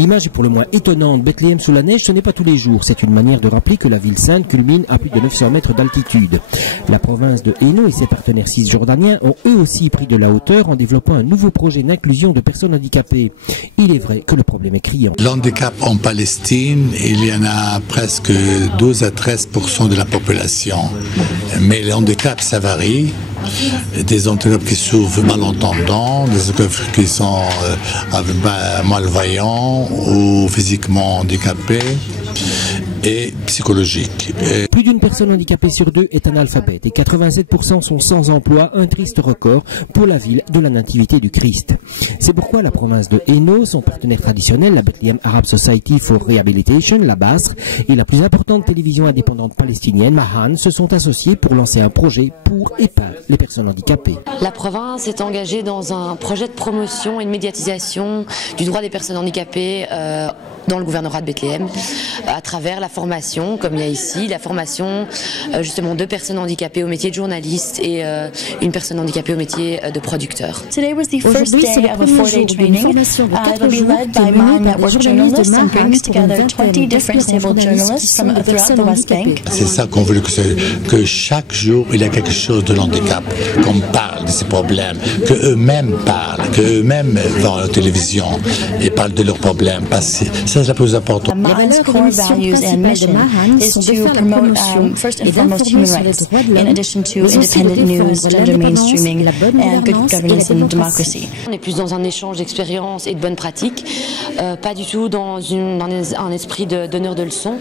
L'image est pour le moins étonnante. Bethléem sous la neige, ce n'est pas tous les jours. C'est une manière de rappeler que la ville sainte culmine à plus de 900 mètres d'altitude. La province de Hainaut et ses partenaires cisjordaniens ont eux aussi pris de la hauteur en développant un nouveau projet d'inclusion de personnes handicapées. Il est vrai que le problème est criant. L'handicap en Palestine, il y en a presque 12 à 13% de la population. Mais les handicaps, ça varie. Des handicaps qui souffrent malentendants, des handicaps qui sont malvoyants ou physiquement handicapés et psychologiques. Plus d'une personne handicapée sur deux est analphabète et 87% sont sans emploi, un triste record pour la ville de la Nativité du Christ. C'est pourquoi la province de Hainaut, son partenaire traditionnel, la Bethlehem Arab Society for Rehabilitation, la BASR, et la plus importante télévision indépendante palestinienne, Mahan, se sont associés pour lancer un projet pour et par les personnes handicapées. La province est engagée dans un projet de promotion et de médiatisation du droit des personnes handicapées dans le gouvernorat de Bethléem, à travers la formation, comme il y a ici, la formation justement de personnes handicapées au métier de journaliste et une personne handicapée au métier de producteur. Aujourd'hui, c'est le premier jour d'une formation de 4 jours qui est menée par les journalistes de Mahan pour une vingtaine d'inspirants journalistes qui sont des personnes handicapées. C'est ça qu'on veut, que chaque jour il y a quelque chose de l'handicap, qu'on parle de ces problèmes, qu'eux-mêmes parlent, qu'eux-mêmes vont à la télévision et parlent de leurs problèmes. C'est le plus important. Les valeurs et missions principales de Mahan sont de faire la promotion et d'informer sur les droits de l'homme, mais aussi de défendre l'indépendance, la bonne gouvernance et la démocratie. On est plus dans un échange d'expériences et de bonnes pratiques, pas du tout dans un esprit de donneur de leçons.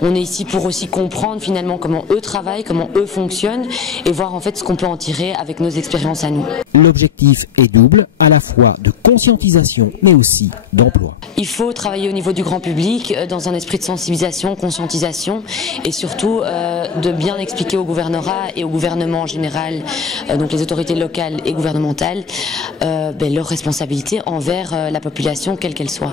On est ici pour aussi comprendre finalement comment eux travaillent, comment eux fonctionnent et voir en fait ce qu'on peut en tirer avec nos expériences à nous. L'objectif est double, à la fois de conscientisation mais aussi d'emploi. Il faut travailler au niveau du grand public dans un esprit de sensibilisation, conscientisation et surtout de bien expliquer au gouvernorat et au gouvernement en général, donc les autorités locales et gouvernementales, leurs responsabilités envers la population quelle qu'elle soit.